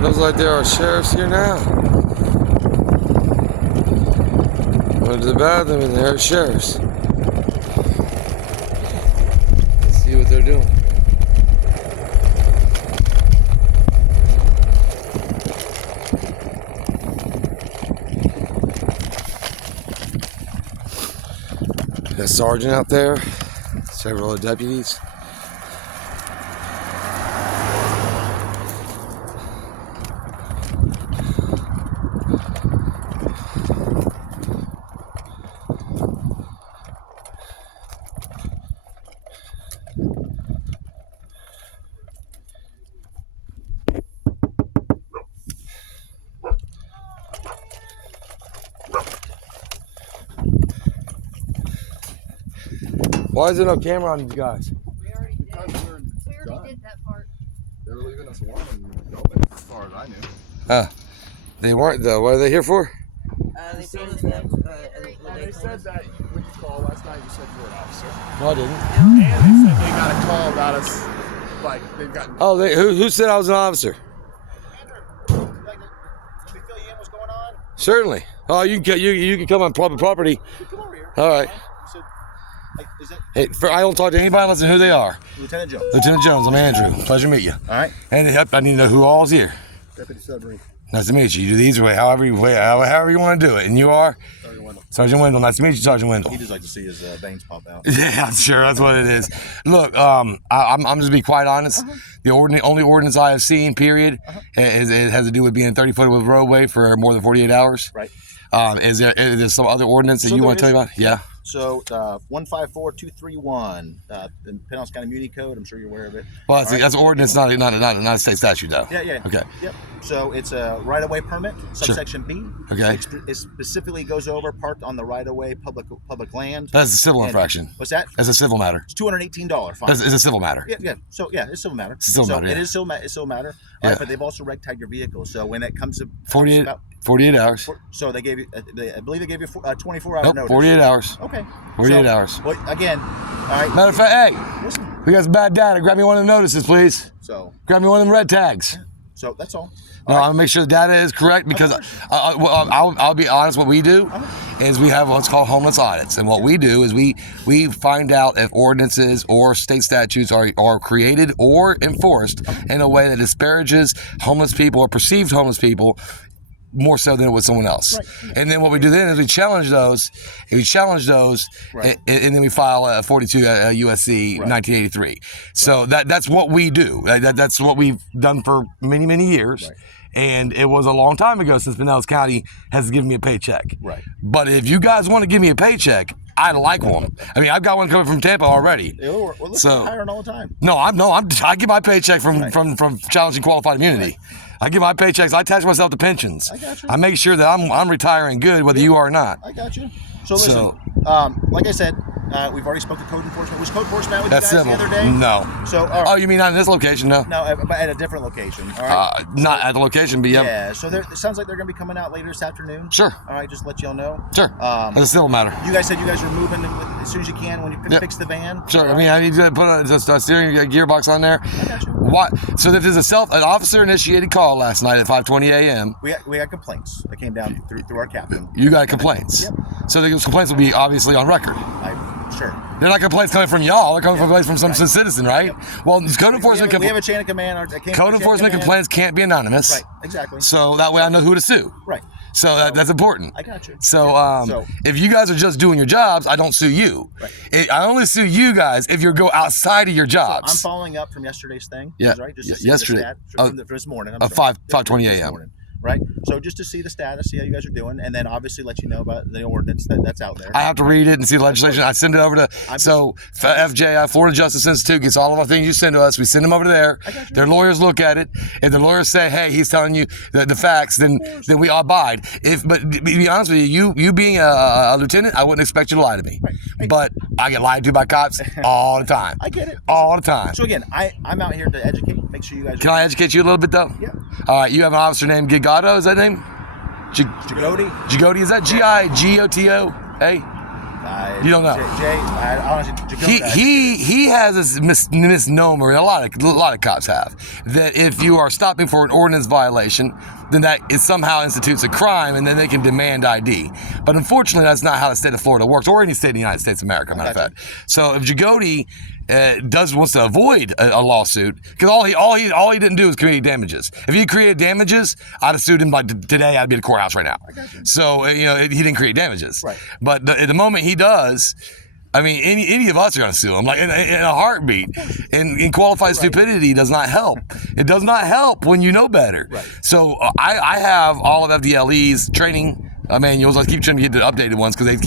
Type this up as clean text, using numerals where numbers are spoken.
Looks like there are sheriffs here now. Went to the bathroom and there are sheriffs. Let's see what they're doing. Got a sergeant out there, several other deputies. Why is there no camera on these guys? We already did. We already did that part. They were leaving us alone and going, as far as I knew. Huh. They weren't though. What are they here for? They said They said that when you called last night, you said you were an officer. No, I didn't. And they said they got a call about us, like they've gotten. Oh, who said I was an officer? Andrew, can we fill you in what's going on? Certainly. Oh, you can come on private property. Come over here. All right. So, is that Hey, I don't talk to anybody unless I know who they are. Lieutenant Jones? Lieutenant Jones, I'm Andrew. Pleasure to meet you. All right. And I need to know who all's here. Deputy Sudnick. Nice to meet you. You do these way, however you want to do it. And you are Sergeant Wendell. Sergeant Wendell. Nice to meet you, Sergeant Wendell. He'd just like to see his veins pop out. Yeah, I'm sure that's what it is. Look, I'm just be quite honest. The only ordinance I have seen, period, it has to do with being 30 foot of roadway for more than 48 hours. Right. Is there some other ordinance that So you there want to tell me about? Yeah. So, 154231, the Pinellas County Muni Code. I'm sure you're aware of it. Well, that's an ordinance, not a state statute, though. Yeah. Okay. Yep. So it's a right-of-way permit, subsection B. Okay. It specifically goes over parked on the right-of-way public land. That's a civil And- infraction. What's that? That's a civil matter. It's $218 fine. It's a civil matter. Yeah. So it's civil matter. It's a civil matter, It yeah. is civil matter. All Yeah. right, but they've also reg tagged your vehicle. So when it comes to 48 hours. so they gave you, I believe they gave you 24 hour Nope, notice. 48 hours. Okay. 48 So, hours. Well, again, all right. Matter of fact, hey, Listen. we got some bad data. Grab me one of them notices, please. So Grab me one of them red tags. that's all. No, I'll make sure the data is correct because I'll be honest. What we do is we have what's called homeless audits, and what we do is we find out if ordinances or state statutes are created or enforced in a way that disparages homeless people or perceived homeless people more so than it was someone else. Right. And then what we do then is we challenge those. Right. and then we file a 42 USC 1983. So that's what we do. That's what we've done for many, many years. Right. And it was a long time ago since Pinellas County has given me a paycheck. Right. But if you guys want to give me a paycheck, I'd like one. I mean, I've got one coming from Tampa already. Well, listen, So- we're hiring all the time. I get my paycheck from challenging qualified immunity. I get my paychecks. I attach myself to pensions. I got you. I make sure that I'm retiring good, whether you are or not. I got you. So listen, like I said, we've already spoke to code enforcement. Was code enforcement with That's you guys civil. the other day? No. So all right. Oh, you mean not in this location? No. No, but at a different location. All right. Not at the location, but yep. Yeah. So it sounds like they're going to be coming out later this afternoon. Sure. All right. Just to let y'all know. Sure. That's a civil matter. You guys said you guys were moving them as soon as you can when you fix the van. Sure. I mean, I need to put a steering gearbox on there. I got you. What? So if there's an officer-initiated call last night at 5:20 a.m. We got complaints that came down through our captain. You got complaints. Yep. So the complaints will be obviously on record. Sure. They're not complaints coming from y'all. They're coming from some citizen, right? Well, code enforcement. We have a chain of command. Code enforcement complaints can't be anonymous. Right. Exactly. So that way I know who to sue. Right. So that's important. I got you. So if you guys are just doing your jobs, I don't sue you. Right. I only sue you guys if you go outside of your jobs. I'm following up from yesterday's thing. Yeah. Right. Just to see Yesterday. the stat from this morning. 5:20 This a.m. morning, right. So just to see the status, see how you guys are doing, and then obviously let you know about the ordinance that's out there. I have to read it and see the legislation. I send it over to FJ, Florida Justice Institute gets all of our things you send to us. We send them over to there. Their lawyers look at it. If the lawyers say, "Hey, he's telling you the facts," then we abide. But to be honest with you being a lieutenant, I wouldn't expect you to lie to me. Right. But I get lied to by cops all the time. I get it. All the time. So again, I'm out here to educate. Make sure you guys. Can I educate you a little bit though? Yeah. All right. You have an officer named Gigato. Is that name? Jagoti? Jagoti. Is that Gigoto? I You don't know. Jay, I honestly, He has this misnomer, and a lot of cops have, that if you are stopping for an ordinance violation, then that it somehow institutes a crime, and then they can demand ID. But unfortunately, that's not how the state of Florida works, or any state in the United States of America, matter of fact. So if Jagoti wants to avoid a lawsuit, because all he didn't do was create damages. If he created damages, I'd have sued him like today. I'd be at the courthouse right now. So he didn't create damages. Right. But the moment he does, I mean, any of us are going to sue him, like in a heartbeat. And qualified stupidity does not help. It does not help when you know better. Right. So I have all of FDLE's training manuals. I keep trying to get the updated ones because they